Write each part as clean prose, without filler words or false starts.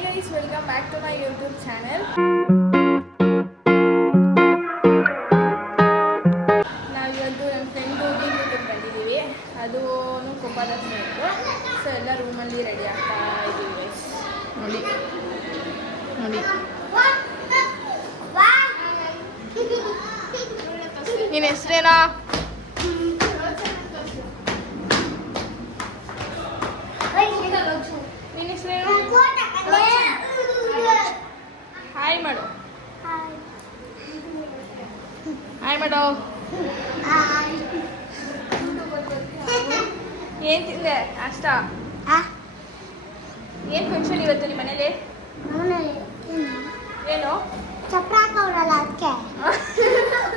Hi guys, welcome back to my YouTube channel. ನಾವಿವತ್ತು ನಮ್ಮ friend ಊರಿಗೆ ಬಂದಿದ್ದೀವಿ. ಅದು ಕೊಪ್ಪದ ಫ್ರೆಂಡು. ಸೊ ಎಲ್ಲ ರೂಮಲ್ಲಿ ರೆಡಿ ಆಗ್ತಾ ಇದ್ದೀವಿ ಗೈಸ್. ನೋಡಿ ನೋಡಿ, ನಿನ್ನ ಹೆಸರೇನಾ? ನಿನ್ನ ಹೆಸರೇನು? ಹಾಯ್ ಮಾಡು, ಹಾಯ್ ಮಾಡು. ಏನು ತಿಂದೆ ಅಷ್ಟ? ಏನು ಫಂಕ್ಷನ್ ಇವತ್ತು ನಿಮ್ಮ ಮನೇಲಿ? ಏನು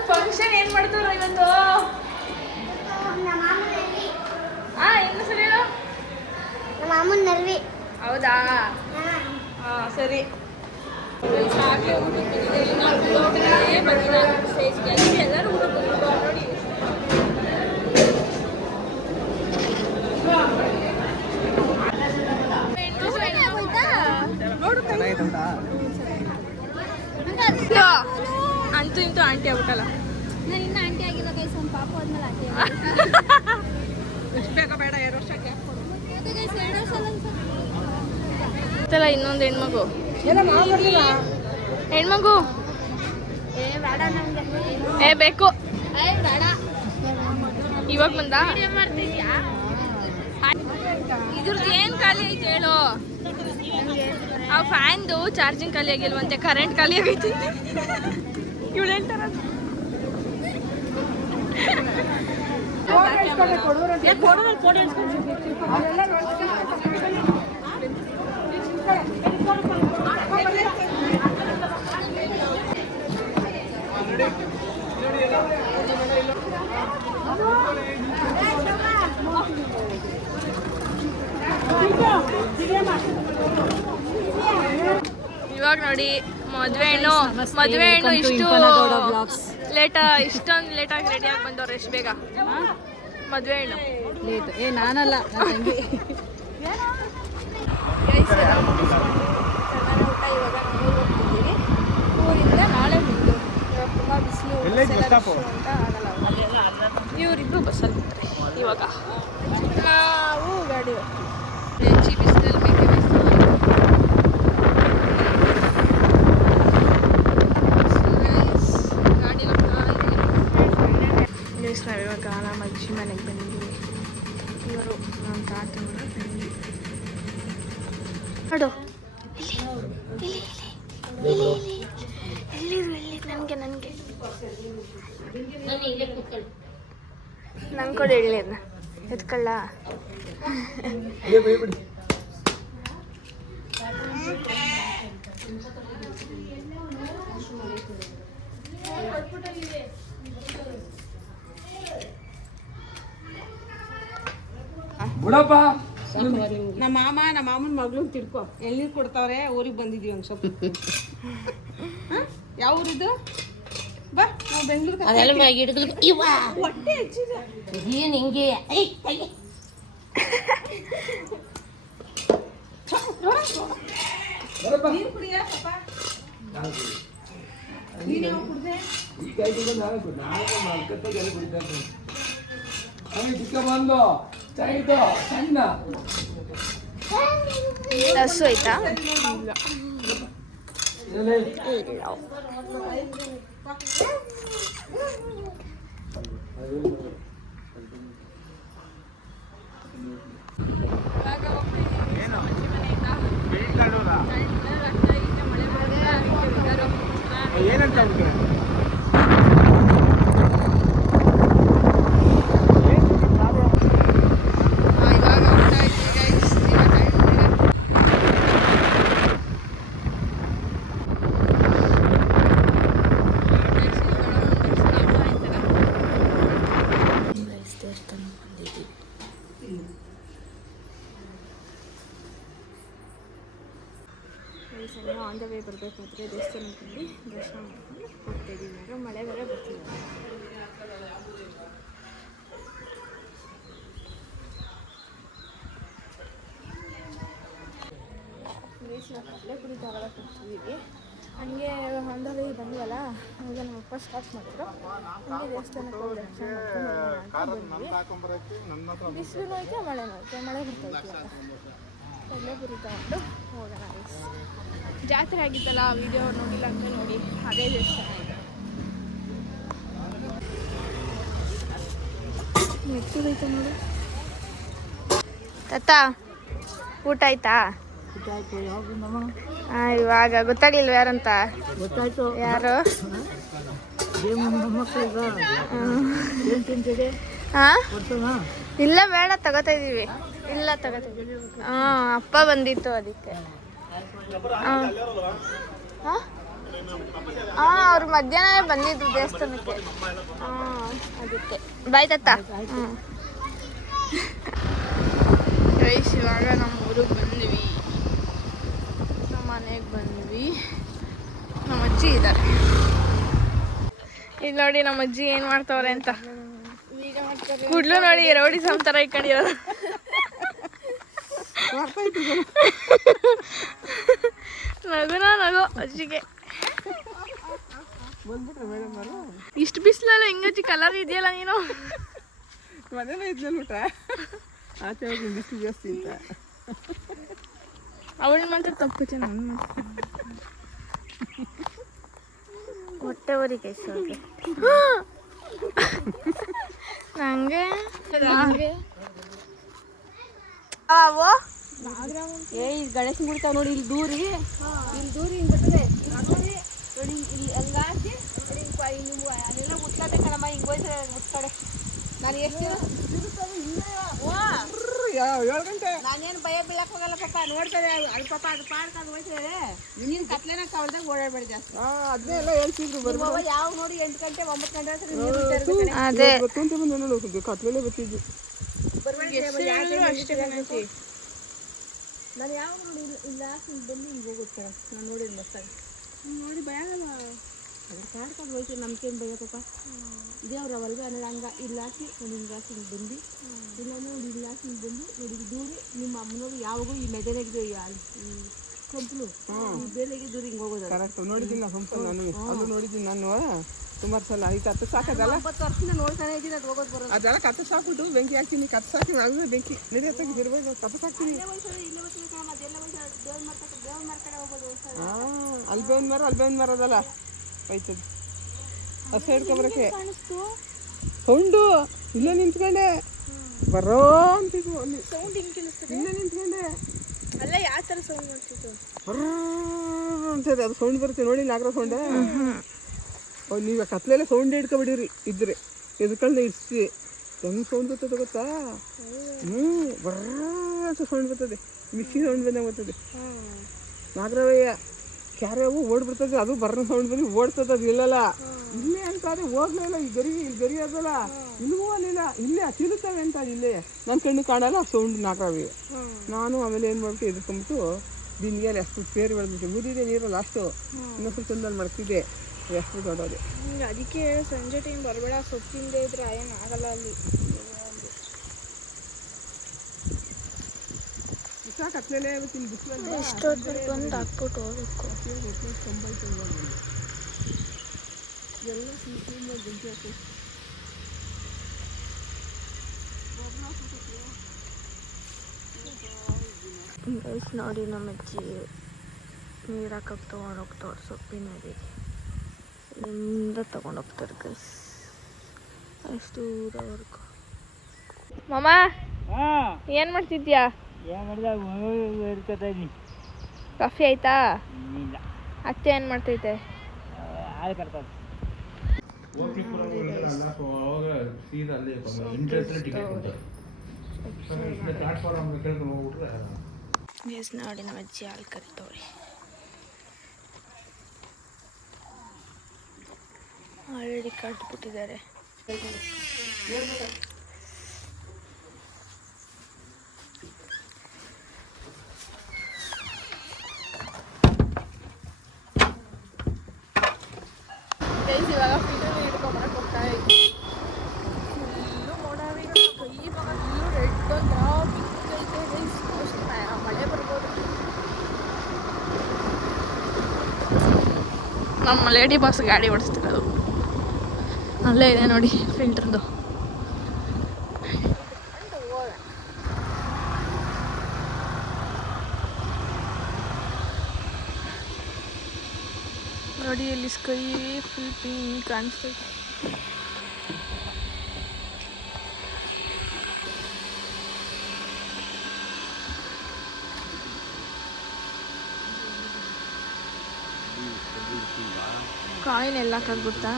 ಫಂಕ್ಷನ್ ಏನು ಮಾಡ್ತಾರ ಇವತ್ತು? ಇನ್ನು ಸರಿ ಹೇಳು. ಮಾಮೂನ್ ನಲ್ವಿ. ಹೌದಾ? ಹಾಂ ಸರಿ. ಎಲ್ಲರೂ ಅಂತೂ ಇಂತೂ ಆಂಟಿ ಆಗ್ಬಿಟ್ಟಲ್ಲ. ನಾನು ಇನ್ನ ಆಂಟಿ ಆಗಿಲ್ಲ ಗೈಸ್, ಒಂದು ಪಾಪ ಆದ್ಮೇಲೆ ಆಂಟಿ ಎಷ್ಟು ಬೇಗ ಬೇಡ, 2 ವರ್ಷ ಗ್ಯಾಪ್ ಕೊಡು. ಗೈಸ್ 2 ವರ್ಷ ಅಲ್ಲ ಇನ್ನೊಂದು ಹೆಣ್ಮಗು. ಹೆಣ್ಮಗು ಬೇಕು. ಇವಾಗ ಬಂದ. ಇದ್ರದ್ದು ಏನು ಖಾಲಿ ಐತೆ ಹೇಳು? ಆ ಫ್ಯಾನ್ದು ಚಾರ್ಜಿಂಗ್ ಖಾಲಿ ಆಗಿಲ್ವಂತೆ, ಕರೆಂಟ್ ಖಾಲಿ ಆಗೈತಿ. ಇವಳು ಹೇಳ್ತಾರ ಇವಾಗ ನೋಡಿ, ಮದುವೆ ಹೆಣ್ಣು ಇಷ್ಟೊಂದು ಲೇಟಾಗಿ ರೆಡಿಯಾಗಿ ಬಂದವ್ರು. ಎಷ್ಟು ಬೇಗ ಮದುವೆ ಹೆಣ್ಣು? ನಾನಲ್ಲ, ಊಟ ಇವಾಗ ನಾವು ಹೋಗ್ತಿದ್ದೀವಿ ಊರಿಂದ. ನಾಳೆ ಬಂದು ತುಂಬ ಬಿಸಿಲು ಅಂತ ಆಗಲ್ಲ. ಇವರಿಬ್ರು ಬಸ್ಸಲ್ಲಿ ಬರ್ತಾರೆ. ಇವಾಗ ನಾವು ಗಾಡಿ ಹೆಚ್ಚಿ ಬಿಸಿಲಲ್ಲಿ ಬೇಕೇ ಗಾಡಿ ನಾವಿವಾಗ ನಮ್ಮ ಅಜ್ಜಿ ಮನೆಗೆ ಬಂದಿದ್ದೀವಿ. ಇವರು ನಮ್ಮ ತಾತ ನೋಡು. ನನಗೆ ನಂಗೆ ಕೊಡಿ ಎಳ್ನೀರನ್ನ. ಎತ್ಕೊಳ್ಳ? ನಮ್ಮ ಮಾಮನ ಮಗಳು ತಿಳ್ಕೊ. ಎಳ್ನೀರು ಕೊಡ್ತಾವ್ರೆ, ಊರಿಗೆ ಬಂದಿದೀವಿ ಒಂದು ಸ್ವಲ್ಪ. ಯಾವ ಊರಿದು? ಬಾ, ನಾವು ಬೆಂಗಳೂರು. ಹೊಟ್ಟೆ ಹೆಚ್ಚಿದೆ ಏನು ಹಿಂಗೆ? ನೀರು ಕುಡಿಯ ಪಾಪ. ನೀನು ಯಾವ ಕುಡ್ದೆ? ಹಸು ಆಯ್ತಾ? ಏನಂತ ಆನ್ ದ ವೇ ಬರಬೇಕಾದ್ರೆ ದೇವಸ್ಥಾನದಲ್ಲಿ ದರ್ಶನ ಮಾಡ್ಕೊಂಡು ಹೋಗ್ತಾಯಿದ್ದೀವಿ. ಮಳೆ ಬೇರೆ ಬರ್ತಿದೆ. ನಾವು ಕಡಲೆಪುರಿ ತಗೊಳಕ್ಕೆ ಹೋಗ್ತಿದ್ದೀವಿ. ಹಂಗೆ ಹೊಂದಲ್ಲಿ ಬಂದ್ವಲ್ಲ, ಈಗ ನಮ್ಮ ಅಪ್ಪ ಸ್ಟಾರ್ಟ್ ಮಾಡಿದ್ರು. ಹಂಗೆ ದೇವಸ್ಥಾನಕ್ಕೆ ಹೋಗಿ ದರ್ಶನ ಮಾಡ್ಕೊಂಡು ಬಂದ್ವಿ. ಬಿಸಿಲು ಐತೆ, ಮಳೆನೂ ಐತೆ, ಮಳೆ ಬರ್ತೈತೆ. ಕಡಲೆಪುರಿ ತಗೊಂಡು ಹೋಗೋಣ. ಜಾತ್ರೆ ಆಗಿತ್ತಲ್ಲ, ವಿಡಿಯೋ ನೋಡಿಲ್ಲ ಅಂದರೆ ನೋಡಿ, ಅದೇ ದೇವಸ್ಥಾನ ಇದೆ. ಮೆತ್ತದೈತೆ ನೋಡಿ. ತಾತ ಊಟ ಆಯ್ತಾ? ಇವಾಗ ಗೊತ್ತಾಗ್ಲಿಲ್ವ ಯಾರಂತ? ಗೊತ್ತಾಯ್ತು. ಯಾರು? ಹಾಂ ಇಲ್ಲ, ಬೇಡ ತಗೋತಾ ಇದ್ದೀವಿ. ಇಲ್ಲ ತಗೋತಾ ಇದ್ದೀವಿ. ಹಾಂ, ಅಪ್ಪ ಬಂದಿತ್ತು ಅದಕ್ಕೆ. ಹಾಂ ಹಾಂ, ಅವ್ರು ಮಧ್ಯಾಹ್ನ ಬಂದಿದ್ರು ದೇವಸ್ಥಾನಕ್ಕೆ. ಹಾಂ, ಅದಕ್ಕೆ. ಬಾಯ್ ತಾತ. ಹ್ಞೂ ಗೈಸ್, ಇವಾಗ ನಮ್ಮ ಊರಿಗೆ ಬಂದ್ವಿ, ನಮ್ಮ ಮನೆಗೆ ಬಂದ್ವಿ. ನಮ್ಮ ಅಜ್ಜಿ ಇದ್ದಾರೆ ಇಲ್ಲಿ ನೋಡಿ. ನಮ್ಮ ಅಜ್ಜಿ ಏನು ಮಾಡ್ತವ್ರೆ ಅಂತ ಕೂಡ್ಲು ನೋಡಿ, ರೌಡಿ ಸಂತರ ಇಟ್ಕೊಂಡಿರೋದು. ನಗುನ ನಗು ಅಜ್ಜಿಗೆ. ಇಷ್ಟು ಬಿಸಿಲಲ್ಲ ಹಿಂಗಜ್ಜಿ ಕಲರ್ ಇದೆಯಲ್ಲ ನೀನು. ಮನೇಲೆ ಇದ್ನಲ್ಲ ಊಟ, ಆಚೆ ಹೋಗಿ ಬಿಸಿಲು ಜಾಸ್ತಿ ಅಂತ. ಅವಳು ಮಾತ್ರ ತಪ್ಪುತ್ತೆ, ನನ್ನ ಮಾತ್ರ ಹೊಟ್ಟೆ ಊರಿಗೆ ನಂಗೆ ಗಣೇಶ ಮುಡ್ತಾವ ನೋಡಿ, ಇಲ್ಲಿ ದೂರಿ ಹಿಂಗೆ ಬರ್ತದೆ. ನೋಡಿ ಇಲ್ಲಿ ಹಂಗಾಸಿ ನೋಡಿ, ಅಲ್ಲೆಲ್ಲ ಮುಟ್ಲಾತೆ ಕಣಮ್ಮ, ಹಿಂಗೆ ಹೋಯ್ತಾರೆ ಮುಟ್ಕಡೆ. ನಾನು ಎಷ್ಟು 7 ಗಂಟೆ ನಾನೇನು ಭಯ ಬೀಳಕ್ ಹೋಗಲ್ಲ ಪಾಪ, ನೋಡ್ತಾರೆ ಅದು ಪಾಪ, ಅದು ಪಾಡ್ಕೊಂಡು ಹೋಯ್ತಾರೆ. ನೀನು ಕತ್ಲೆನ ಕವಲ್ದಾಗ ಓಡಾಡ್ಬೇಡಿ ಜಾಸ್ತಿ. ಅದನ್ನೇ ಎಲ್ಲ ಹೇಳ್ತಿದ್ರು. ಯಾವ ನೋಡಿ 8 ಗಂಟೆ 9 ಗಂಟೆ ಅದೇ ಗೊತ್ತಂತ ಬಂದು ನೋಡೋದು, ಕತ್ಲೆಲ್ಲೇ ಬರ್ತಿದ್ವಿ. ನಾನು ಯಾವ ನೋಡಿ ಇಲ್ಲ ಬಂದು ಹಿಂಗೆ ಹೋಗುತ್ತೆ. ನಾನು ನೋಡಿದ್ದು ಮಸ್ತಾಗ ನೋಡಿ ಭಯ ಆಗಲ್ಲ. ಅದ್ರ ಕಾಡ್ಕೊಂಡು ಹೋಯ್ತು, ನಮ್ಗೇನು ಭಯ ಪಾಪ. ದೇವ್ರ ಅವಲ್ಗ ಅನ್ನೋದು ಹಂಗ ಇಲ್ಲಾಸಿ ನೋಡಿ, ಹಿಂಗಾಸಿ ಹಿಂಗೆ ಬಂದು ಇಲ್ಲ ನೋಡಿ, ಇಲ್ಲಾಸಿ ಹಿಂಗೆ ಬಂದು ನೋಡಿ ದೂರಿ. ನಿಮ್ಮ ಅಮ್ಮನವ್ರು ಯಾವಾಗೂ ಈ ಮೆದನೆಗೆ ಕಂಪ್ಲು ಬೇಲೆಗೆ ದೂರ ಹಿಂಗೆ ಹೋಗೋದು. ಕರೆಕ್ಟ್ ನೋಡಿದ್ದೀನಿ ನಾನು ಸಂಪಲ್, ನಾನು ಅದು ನೋಡಿದ್ದೀನಿ ನಾನು ಸುಮಾರು ಸಲ. ಈ ಕತ್ತು ಸಾಕದಲ್ಲ, 20 ವರ್ಷದಿಂದ ನೋಡ್ತಾನೆ ಇದ್ದೀನಿ ಅದು ಹೋಗೋದು ಬರೋದು. ಅದೆಲ್ಲ ಕತ್ತು ಸಾಕ್ಬಿಟ್ಟು ಬೆಂಕಿ ಹಾಕ್ತೀನಿ, ಕತ್ತು ಸಾಕಿ ಆಗಿದೆ ಬೆಂಕಿ ನಡೆಯತ್ತಾಗಿ ಇರ್ಬೇಕು, ಕತ್ತು ಸಾಕ್ತೀನಿ. ಹಾಂ, ಅಲ್ಲಿ ಬೇವಿನ ಮರ ಅದಲ್ಲ ಹೋಯ್ತದೆ, ಹಸ ಹಿಡ್ಕೊಬರಕ್ಕೆ. ಸೌಂಡು ಇಲ್ಲೇ ನಿಂತ್ಕೊಂಡೆ, ಬರೋ ಅಂತಿದ್ವು ಅಲ್ಲಿ ಸೌಂಡ್ ಹಿಂಗೆ ಕೇಳಿಸ್ತದೆ. ಇಲ್ಲೇ ನಿಂತ್ಕೊಂಡೆ. ಅಲ್ಲ, ಯಾವ ಥರ ಸೌಂಡ್ ಮಾಡ್ತಿತ್ತು? ಬರ್ರ ಅಂತದೆ, ಅದು ಸೌಂಡ್ ಬರುತ್ತೆ ನೋಡಿ, ನಾಗರ ಸೌಂಡೆ. ನೀವು ಕತ್ಲೆಲ್ಲ ಸೌಂಡ್ ಹಿಡ್ಕೊಬಿಡಿರಿ ಇದ್ರೆ, ಎದ್ಕೊಂಡು ಇಡ್ಸಿ ಹೆಂಗೆ ಸೌಂಡ್ ಬರ್ತದೆ ಗೊತ್ತಾ? ಬರ್ರ ಅಂತ ಸೌಂಡ್ ಬರ್ತದೆ, ಮಿಕ್ಸಿ ಸೌಂಡ್ ಬಂದಂಗೆ ಬರ್ತದೆ. ನಾಗರವಯ್ಯ ಕ್ಯಾರವು ಓಡ್ಬಿಡ್ತದೆ, ಅದು ಬರ್ರ ಸೌಂಡ್ ಬಂದು ಓಡ್ತದೆ. ಅದು ಇಲ್ಲಲ್ಲ, ಇಲ್ಲೇ ಅಂತಾರೆ ಹೋಗ್ಲೇ ಇಲ್ಲ. ಇಲ್ಲಿ ಗರಿ ಅದಲ್ಲ, ಇಲ್ಲಿಗೂ ಅಲ್ಲಿಲ್ಲ, ಇಲ್ಲೇ ತಿರುತ್ತವೆ ಅಂತ. ಇಲ್ಲೇ ನನ್ನ ಕಣ್ಣು ಕಾಣಲ್ಲ ಸೌಂಡ್ ನಾಗರವಯ್ಯ. ನಾನು ಆಮೇಲೆ ಏನು ಮಾಡ್ಬಿಟ್ಟು ಎದ್ಕೊಂಬಿಟ್ಟು ದಿನಿಯಲ್ಲಿ ಅಷ್ಟು ಪೇರು ಬೆಳೆದ್ಬಿಟ್ಟು ಮುರಿದೆ ನೀರಲ್ಲಿ ಅಷ್ಟು ಇನ್ನೊಂದು ಚಂದಲ್ಲಿ ಮಾಡ್ತಿದ್ದೆ, ಎಷ್ಟು ದೊಡ್ಡದೆ. ಅದಕ್ಕೆ ಸಂಜೆ ಟೈಮ್ ಬರಬೇಡ, ಸೊಪ್ಪಿಂದ ಇದ್ರೆ ಏನು ಆಗಲ್ಲ ಅಲ್ಲಿ. ಕತ್ಲೆಲೆ ಇವತ್ತಿನ ಬಿಸಿಲಲ್ಲಿ ಇಷ್ಟೊತ್ತಿಗೆ ಬಂದು ಹಾಕ್ಬಿಟ್ಟು ಹೋಗ್ಬೇಕು. ಎಲ್ಲ ಬೆಂಕಿ ಹಾಕಿ ಗೈಸ್ ನೋಡಿ, ನಮ್ಮ ಅಜ್ಜಿ ನೀರು ಹಾಕಕ್ಕೆ ತೊಗೊಂಡೋಗ್ತವ್ರು ಸೊಪ್ಪಿನ ನದಿಗೆ. ಇಲ್ಲಿಂದ ತೊಗೊಂಡೋಗ್ತಾರೆ ಗೈಸ್ ಅಷ್ಟು ದೂರವರೆಗೂ. ಮಾಮ ಏನು ಮಾಡ್ತಿದ್ಯಾ? ಕಾಫಿ ಆಯ್ತಾ? ಅತ್ತೆ ಏನು ಮಾಡ್ತೈತೆ? ನೋಡಿ, ನಮ್ಮ ಅಜ್ಜಿ ಹಾಲು ಕರಿತವ್ರಿ. ಆಲ್ರೆಡಿ ಕಟ್ಬಿಟ್ಟಿದ್ದಾರೆ. ಇವಾಗ ಫಿಲ್ಟರ್ ಹಿಡ್ಕೊಂಬರಕ್ಕೆ ಹೋಗ್ತಾ ಇದ್ವಿ. ಫುಲ್ಲು ಮೋಡಾವಿ, ಕೈ ಭಾಗ ಫುಲ್ಲು ರೆಡ್ ಪಿಂಕ್ ಐತೆ ಗೈಸ್. ಮಳೆ ಬರ್ಬೋದು. ನಮ್ಮ ಲೇಡಿ ಬಾಸ್ ಗಾಡಿ ಓಡಿಸ್ತಿರೋದು ಅಲ್ಲೇ ಇದೆ ನೋಡಿ ಫಿಲ್ಟರ್ದು. ನೋಡಿ ಇಲ್ಲಿ ಸ್ಕೈ ಫುಲ್ ಪಿಂಕ್ ಕಾಣಿಸ್ತೈತೆ. ಕಾಯಿನ್ ಎಲ್ಲ ಗೊತ್ತಾ?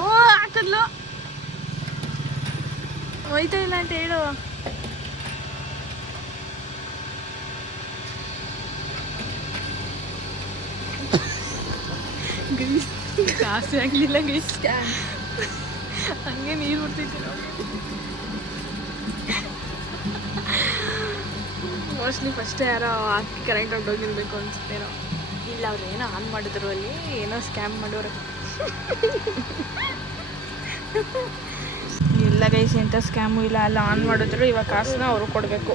ಓ ಹಾಕದ್ಲು ಹೋಯ್ತಾ ಇಲ್ಲ ಅಂತ ಹೇಳು. ಕಾಸೆ ಆಗಲಿಲ್ಲ ಗೈಸ್, ಹಂಗೆ ನೀರು ಬಿಡ್ತೈತಿ. ಮೋಸ್ಟ್ಲಿ ಫಸ್ಟ್ ಯಾರೋ ಹಾಕಿ ಕರೆಕ್ಟಾಗಿ ಹೋಗಿರ್ಬೇಕು ಅನ್ಸುತ್ತೇನೋ. ಇಲ್ಲ ಅವ್ರು ಏನೋ ಆನ್ ಮಾಡಿದ್ರು, ಅಲ್ಲಿ ಏನೋ ಸ್ಕ್ಯಾಮ್ ಮಾಡೋರು. ಇಲ್ಲ ಗೈಸ್, ಎಂಥ ಸ್ಕ್ಯಾಮು ಇಲ್ಲ, ಅಲ್ಲ ಆನ್ ಮಾಡಿದ್ರು. ಇವಾಗ ಕಾಸನ್ನ ಅವರು ಕೊಡಬೇಕು.